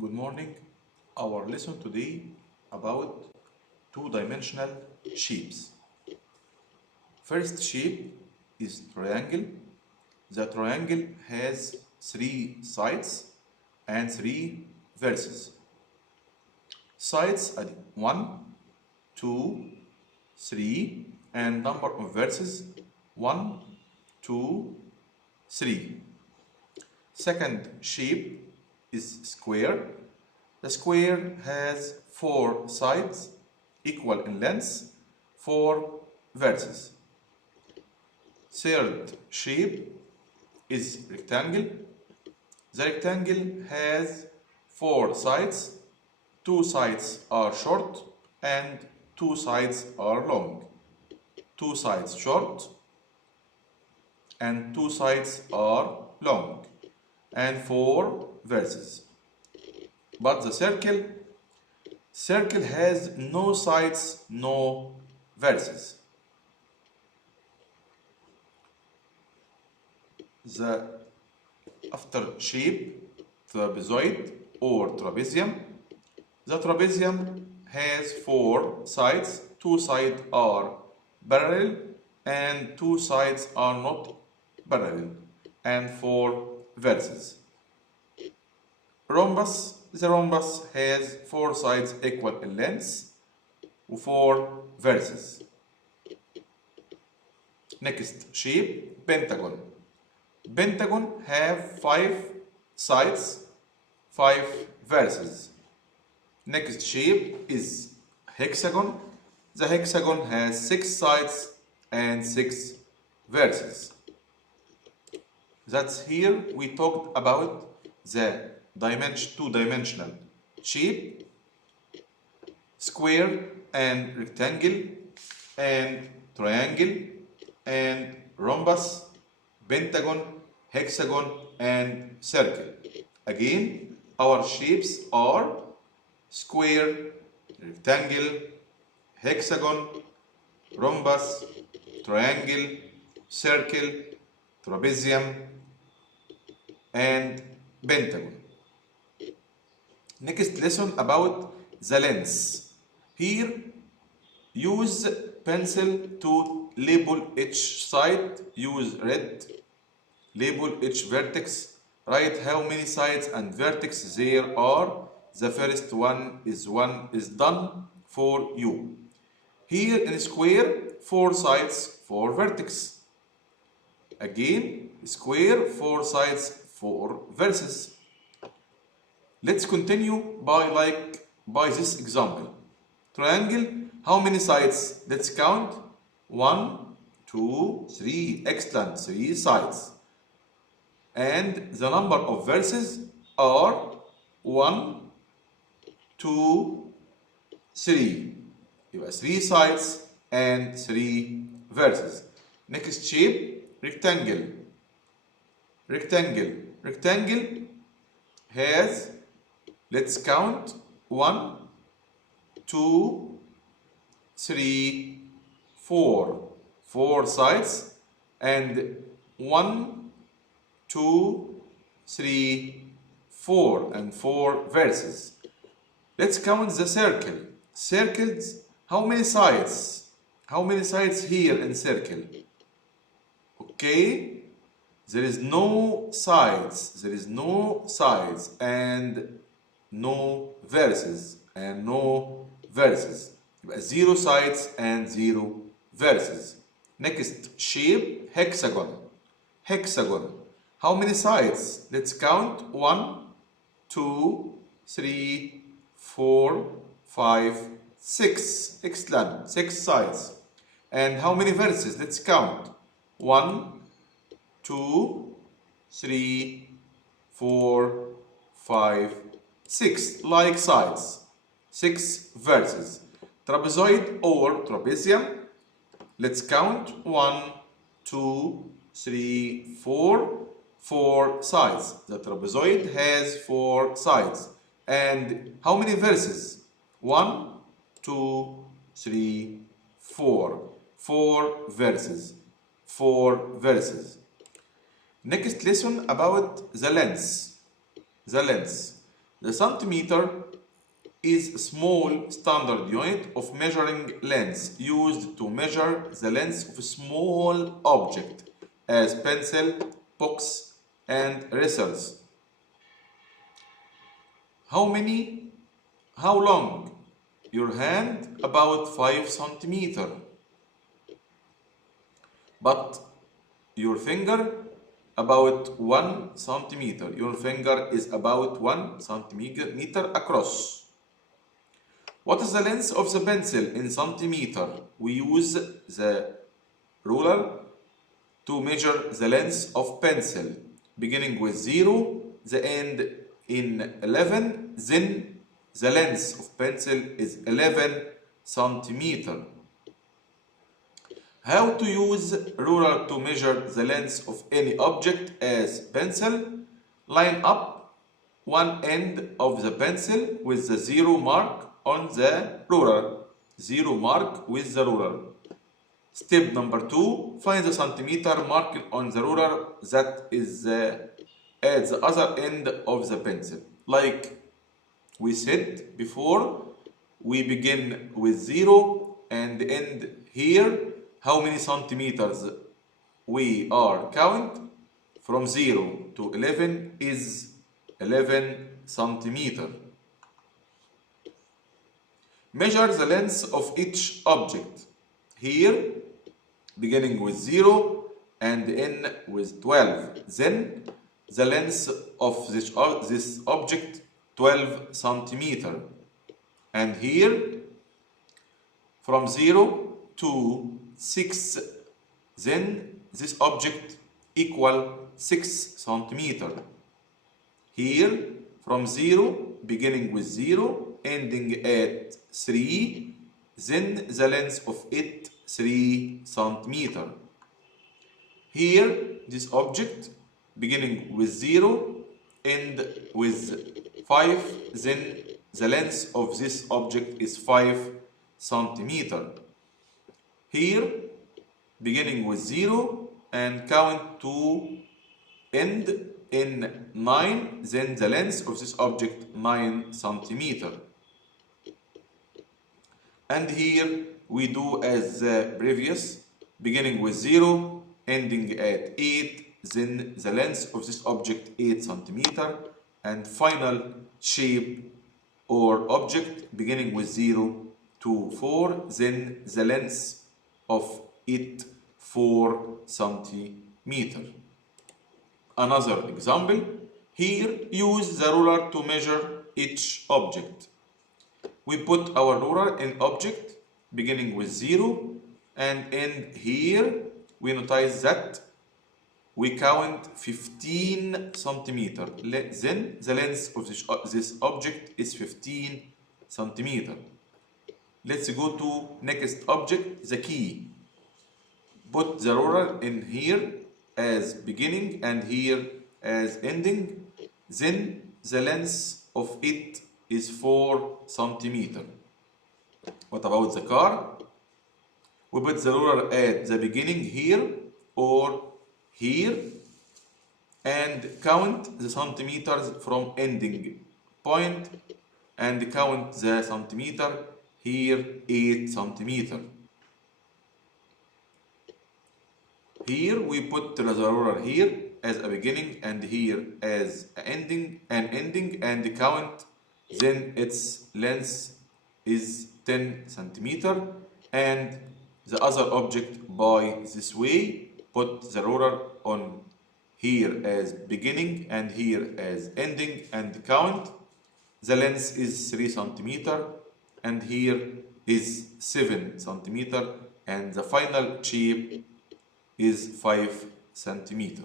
Good morning. Our lesson today about two-dimensional shapes. First shape is triangle. The triangle has three sides and three verses. Sides are 1, 2, 3 and number of verses 1, 2, 3. Second shape is square. The square has 4 sides equal in length, 4 verses. Third shape is rectangle. The rectangle has 4 sides, 2 sides are short and 2 sides are long. 2 sides short and 2 sides are long, and 4 verses. But the circle has no sides, no verses. The after shape, trapezoid or trapezium. The trapezium has 4 sides, 2 sides are parallel and 2 sides are not parallel, and 4 verses. Rhombus. The rhombus has 4 sides equal in length, 4 verses. Next shape, pentagon. Pentagon have 5 sides, 5 verses. Next shape is hexagon. The hexagon has 6 sides and 6 verses. That's here we talked about the two-dimensional shape, square and rectangle and triangle and rhombus, pentagon, hexagon and circle. Again, our shapes are square, rectangle, hexagon, rhombus, triangle, circle, trapezium and pentagon. Next lesson about the length. Here, use pencil to label each side. Use red. Label each vertex. Write how many sides and vertex there are. The first one is done for you. Here in square, 4 sides, 4 vertex. Again, square, 4 sides, 4 verses. Let's continue by this example. Triangle, how many sides? Let's count. 1, 2, 3. Excellent. 3 sides. And the number of verses are 1, 2, 3. You have 3 sides and 3 verses. Next shape, rectangle. Rectangle has, let's count, 1, 2, 3, 4. 4 sides and 1, 2, 3, 4 and 4 verses. Let's count the circle. Circles, how many sides? How many sides here in circle? Okay, there is no sides. There is no sides and no verses and no verses. 0 sides and 0 verses. Next shape, hexagon. Hexagon. How many sides? Let's count. 1, 2, 3, 4, 5, 6. Excellent. 6 sides. And how many verses? Let's count. 1, 2, 3, 4, 5, 6. Like sides. 6 verses. Trapezoid or trapezium. Let's count. 1, 2, 3, 4. 4 sides. The trapezoid has 4 sides. And how many verses? 1, 2, 3, 4. 4 verses. 4 verses. Next lesson about the length. The length. The centimeter is a small standard unit of measuring length used to measure the length of a small object as pencil, books, and erasers. How long? Your hand? About 5 centimeters. But your finger? About 1 centimeter. Your finger is about 1 centimeter across. What is the length of the pencil in centimeter? We use the ruler to measure the length of pencil, beginning with 0, the end in 11, then the length of pencil is 11 centimeter. How to use ruler to measure the length of any object as pencil? Line up one end of the pencil with the 0 mark on the ruler. 0 mark with the ruler. Step number 2, find the centimeter marked on the ruler that is at the other end of the pencil. Like we said before, we begin with 0 and end here. How many centimeters we are count? From 0 to 11 is 11 centimeters. Measure the length of each object. Here, beginning with 0 and end with 12. Then, the length of this object, 12 centimeters. And here, from 0 to 6, then this object equal 6 centimeters. Here, from 0, beginning with 0, ending at 3, then the length of it 3 centimeters. Here, this object beginning with 0, end with 5, then the length of this object is 5 centimeters. Here, beginning with 0 and count to end in 9, then the length of this object 9 centimeters. And here we do as the previous, beginning with 0, ending at 8, then the length of this object 8 centimeters, and final shape or object beginning with 0 to 4, then the length of it 4 centimeters. Another example, here use the ruler to measure each object. We put our ruler in object beginning with 0 and end here. We notice that we count 15 centimeters. Then the length of this object is 15 centimeters. Let's go to next object, the key. Put the ruler in here as beginning and here as ending. Then the length of it is 4 centimeters. What about the car? We put the ruler at the beginning here or here and count the centimeters from ending point and count the centimeter here 8 centimeters. Here we put the ruler here as a beginning and here as an ending and count, then its length is 10 centimeters and the other object by this way. Put the ruler on here as beginning and here as ending and count. The length is 3 centimeters and here is 7 centimeters and the final shape is 5 centimeters.